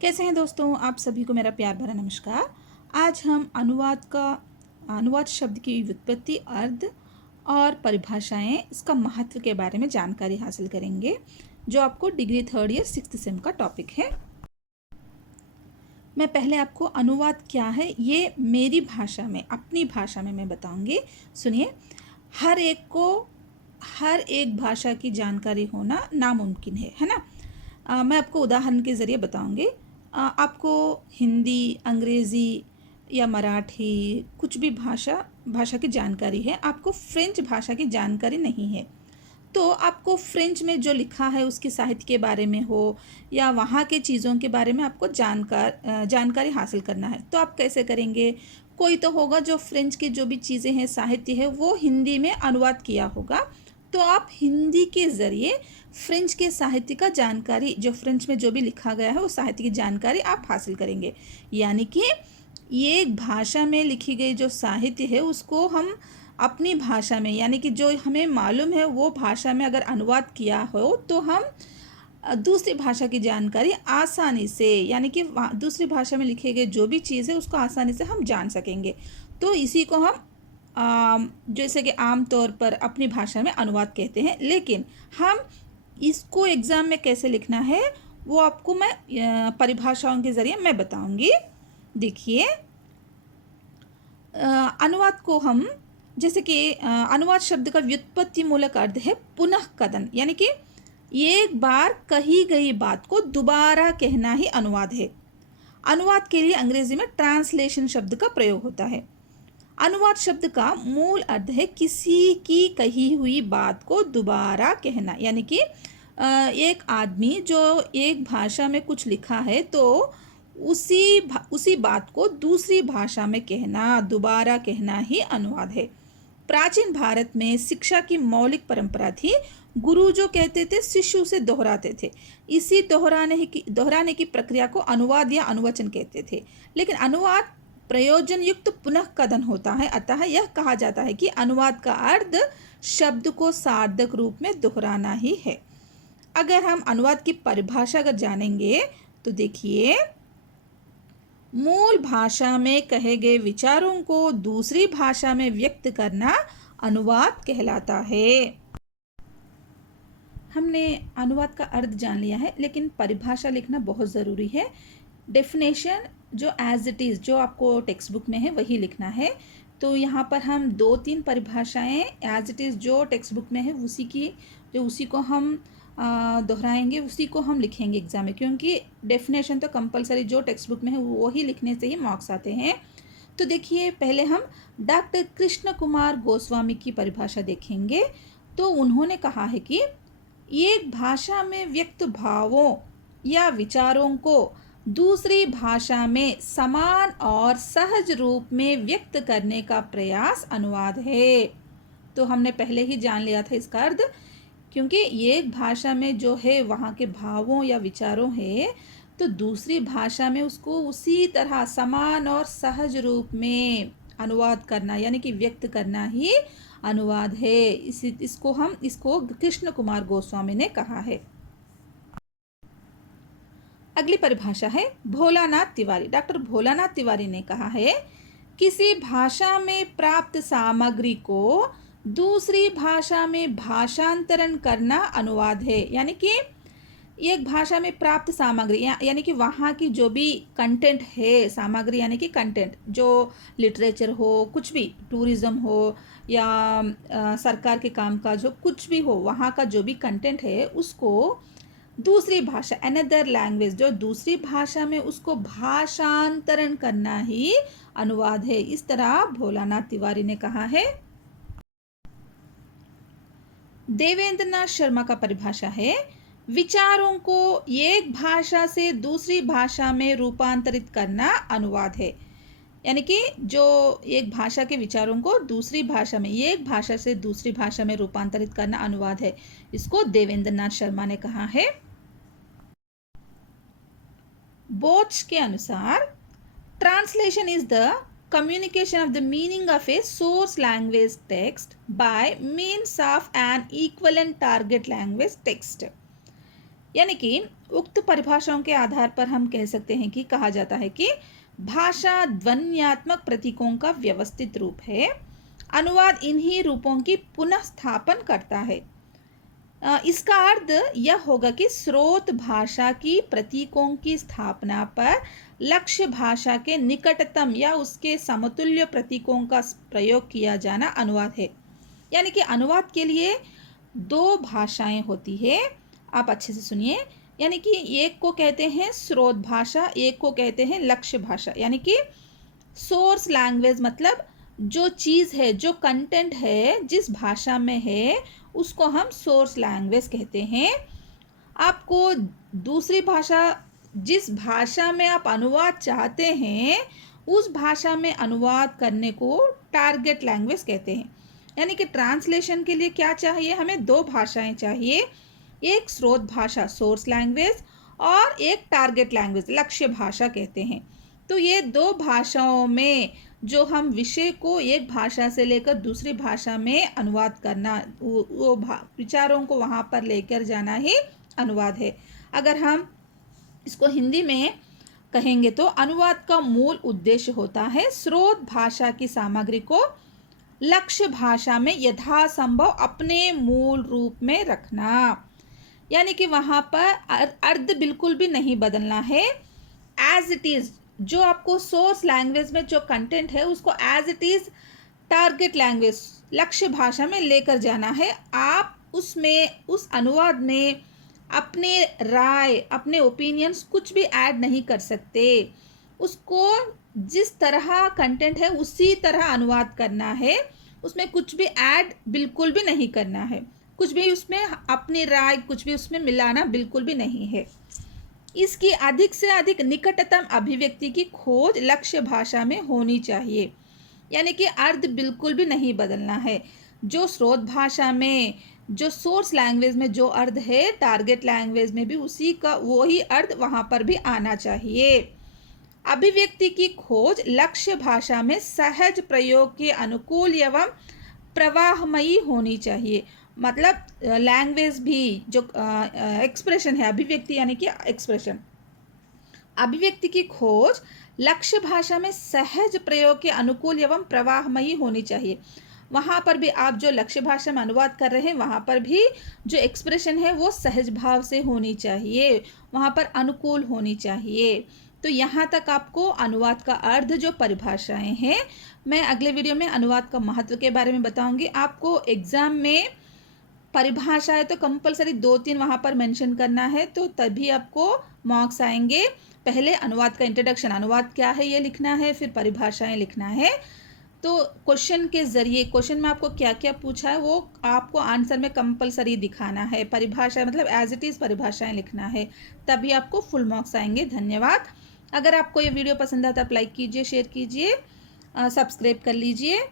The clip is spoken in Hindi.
कैसे हैं दोस्तों? आप सभी को मेरा प्यार भरा नमस्कार। आज हम अनुवाद शब्द की व्युत्पत्ति, अर्थ और परिभाषाएं, इसका महत्व के बारे में जानकारी हासिल करेंगे, जो आपको degree 3rd year 6th same का टॉपिक है। मैं पहले आपको अनुवाद क्या है ये मेरी भाषा में, अपनी भाषा में मैं बताऊंगी। सुनिए। हर एक भाषा की जानकारी होना नामुमकिन है ना। मैं आपको उदाहरण के ज़रिए बताऊंगी। आपको हिंदी, अंग्रेज़ी या मराठी, कुछ भी भाषा की जानकारी है, आपको फ्रेंच भाषा की जानकारी नहीं है, तो आपको फ्रेंच में जो लिखा है उसके साहित्य के बारे में हो या वहाँ के चीज़ों के बारे में आपको जानकारी हासिल करना है, तो आप कैसे करेंगे? कोई तो होगा जो फ्रेंच की जो भी चीज़ें हैं, साहित्य है, वो हिंदी में अनुवाद किया होगा, तो आप हिंदी के ज़रिए फ्रेंच के साहित्य का जानकारी, जो फ्रेंच में जो भी लिखा गया है, उस साहित्य की जानकारी आप हासिल करेंगे। यानी कि ये एक भाषा में लिखी गई जो साहित्य है उसको हम अपनी भाषा में, यानी कि जो हमें मालूम है वो भाषा में अगर अनुवाद किया हो, तो हम दूसरी भाषा की जानकारी आसानी से, यानी कि दूसरी भाषा में लिखे गए जो भी चीज़ है उसको आसानी से हम जान सकेंगे। तो इसी को हम जैसे कि आम तौर पर अपनी भाषा में अनुवाद कहते हैं, लेकिन हम इसको एग्ज़ाम में कैसे लिखना है वो आपको मैं परिभाषाओं के ज़रिए मैं बताऊंगी। देखिए, अनुवाद को हम, जैसे कि अनुवाद शब्द का व्युत्पत्ति मूलक अर्थ है पुनः कथन, यानी कि एक बार कही गई बात को दोबारा कहना ही अनुवाद है। अनुवाद के लिए अंग्रेजी में ट्रांसलेशन शब्द का प्रयोग होता है। अनुवाद शब्द का मूल अर्थ है किसी की कही हुई बात को दोबारा कहना, यानी कि एक आदमी जो एक भाषा में कुछ लिखा है तो उसी बात को दूसरी भाषा में कहना, दोबारा कहना ही अनुवाद है। प्राचीन भारत में शिक्षा की मौलिक परंपरा थी। गुरु जो कहते थे शिष्य उसे दोहराते थे। इसी दोहराने की प्रक्रिया को अनुवाद या अनुवचन कहते थे। लेकिन अनुवाद प्रयोजन युक्त पुनः कथन होता है, अतः यह कहा जाता है कि अनुवाद का अर्थ शब्द को सार्थक रूप में दोहराना ही है। अगर हम अनुवाद की परिभाषा अगर जानेंगे तो देखिए, मूल भाषा में कहे गए विचारों को दूसरी भाषा में व्यक्त करना अनुवाद कहलाता है। हमने अनुवाद का अर्थ जान लिया है, लेकिन परिभाषा लिखना बहुत ज़रूरी है। डेफिनेशन जो एज इट इज़, जो आपको टेक्स्ट बुक में है वही लिखना है। तो यहाँ पर हम 2-3 परिभाषाएं एज इट इज़ जो टेक्स्ट बुक में है उसी को हम दोहराएंगे, उसी को हम लिखेंगे एग्जाम में, क्योंकि डेफिनेशन तो कंपलसरी जो टेक्स्ट बुक में है वो ही लिखने से ही मार्क्स आते हैं। तो देखिए, पहले हम डॉक्टर कृष्ण कुमार गोस्वामी की परिभाषा देखेंगे। तो उन्होंने कहा है कि एक भाषा में व्यक्त भावों या विचारों को दूसरी भाषा में समान और सहज रूप में व्यक्त करने का प्रयास अनुवाद है। तो हमने पहले ही जान लिया था इसका अर्थ, क्योंकि एक भाषा में जो है वहाँ के भावों या विचारों है, तो दूसरी भाषा में उसको उसी तरह समान और सहज रूप में अनुवाद करना, यानी कि व्यक्त करना ही अनुवाद है। इसको कृष्ण कुमार गोस्वामी ने कहा है। अगली परिभाषा है भोलानाथ तिवारी। डॉक्टर भोलानाथ तिवारी ने कहा है, किसी भाषा में प्राप्त सामग्री को दूसरी भाषा में भाषांतरण करना अनुवाद है। यानी कि एक भाषा में प्राप्त सामग्री यानी कि वहाँ की जो भी कंटेंट है, सामग्री यानी कि कंटेंट, जो लिटरेचर हो, कुछ भी टूरिज्म हो या सरकार के कामकाज हो, कुछ भी हो, वहाँ का जो भी कंटेंट है उसको दूसरी भाषा, अनदर लैंग्वेज, जो दूसरी भाषा में उसको भाषांतरण करना ही अनुवाद है। इस तरह भोलानाथ तिवारी ने कहा है। देवेंद्र नाथ शर्मा का परिभाषा है, विचारों को एक भाषा से दूसरी भाषा में रूपांतरित करना अनुवाद है। यानी कि जो एक भाषा के विचारों को दूसरी भाषा में, एक भाषा से दूसरी भाषा में रूपांतरित करना अनुवाद है। इसको देवेंद्र नाथ शर्मा ने कहा है। बोच के अनुसार translation is the communication of the meaning of a source language text by means of an equivalent target language text। यानी कि उक्त परिभाषाओं के आधार पर हम कह सकते हैं कि कहा जाता है कि भाषा ध्वन्यात्मक प्रतीकों का व्यवस्थित रूप है। अनुवाद इन्हीं रूपों की पुनः स्थापन करता है। इसका अर्थ यह होगा कि स्रोत भाषा की प्रतीकों की स्थापना पर लक्ष्य भाषा के निकटतम या उसके समतुल्य प्रतीकों का प्रयोग किया जाना अनुवाद है। यानी कि अनुवाद के लिए दो भाषाएं होती है। आप अच्छे से सुनिए। यानी कि एक को कहते हैं स्रोत भाषा, एक को कहते हैं लक्ष्य भाषा। यानी कि सोर्स लैंग्वेज मतलब जो चीज़ है, जो कंटेंट है, जिस भाषा में है उसको हम सोर्स लैंग्वेज कहते हैं। आपको दूसरी भाषा, जिस भाषा में आप अनुवाद चाहते हैं उस भाषा में अनुवाद करने को टारगेट लैंग्वेज कहते हैं। यानी कि ट्रांसलेशन के लिए क्या चाहिए, हमें दो भाषाएं चाहिए, एक स्रोत भाषा सोर्स लैंग्वेज और एक टारगेट लैंग्वेज लक्ष्य भाषा कहते हैं। तो ये दो भाषाओं में जो हम विषय को एक भाषा से लेकर दूसरी भाषा में अनुवाद करना, वो विचारों को वहाँ पर लेकर जाना ही अनुवाद है। अगर हम इसको हिंदी में कहेंगे तो अनुवाद का मूल उद्देश्य होता है स्रोत भाषा की सामग्री को लक्ष्य भाषा में यथासंभव अपने मूल रूप में रखना। यानी कि वहाँ पर अर्थ बिल्कुल भी नहीं बदलना है। एज इट इज़ जो आपको सोर्स लैंग्वेज में जो कंटेंट है उसको as it is target language लक्ष्य भाषा में लेकर जाना है। आप उसमें, उस अनुवाद में अपने राय, अपने ओपिनियंस कुछ भी ऐड नहीं कर सकते। उसको जिस तरह कंटेंट है उसी तरह अनुवाद करना है, उसमें कुछ भी ऐड बिल्कुल भी नहीं करना है, कुछ भी उसमें अपनी राय कुछ भी उसमें मिलाना बिल्कुल भी नहीं है। इसकी अधिक से अधिक निकटतम अभिव्यक्ति की खोज लक्ष्य भाषा में होनी चाहिए। यानी कि अर्थ बिल्कुल भी नहीं बदलना है। जो स्रोत भाषा में, जो सोर्स लैंग्वेज में जो अर्थ है, टारगेट लैंग्वेज में भी उसी का वही अर्थ वहाँ पर भी आना चाहिए। अभिव्यक्ति की खोज लक्ष्य भाषा में सहज प्रयोग के अनुकूल एवं प्रवाहमयी होनी चाहिए। मतलब लैंग्वेज भी जो एक्सप्रेशन है, अभिव्यक्ति यानी कि एक्सप्रेशन, अभिव्यक्ति की खोज लक्ष्य भाषा में सहज प्रयोग के अनुकूल एवं प्रवाहमयी होनी चाहिए। वहाँ पर भी आप जो लक्ष्य भाषा में अनुवाद कर रहे हैं वहाँ पर भी जो एक्सप्रेशन है वो सहज भाव से होनी चाहिए, वहाँ पर अनुकूल होनी चाहिए। तो यहाँ तक आपको अनुवाद का अर्थ, जो परिभाषाएं हैं, मैं अगले वीडियो में अनुवाद का महत्व के बारे में बताऊंगी। आपको एग्ज़ाम में परिभाषा है तो कंपलसरी 2-3 वहाँ पर मेंशन करना है, तो तभी आपको मार्क्स आएंगे। पहले अनुवाद का इंट्रोडक्शन, अनुवाद क्या है ये लिखना है, फिर परिभाषाएं लिखना है। तो क्वेश्चन के ज़रिए, क्वेश्चन में आपको क्या क्या पूछा है वो आपको आंसर में कंपलसरी दिखाना है। परिभाषा मतलब एज इट इज़ परिभाषाएं लिखना है, तभी आपको फुल मार्क्स आएंगे। धन्यवाद। अगर आपको ये वीडियो पसंद आता है तो लाइक कीजिए, शेयर कीजिए, सब्सक्राइब कर लीजिए।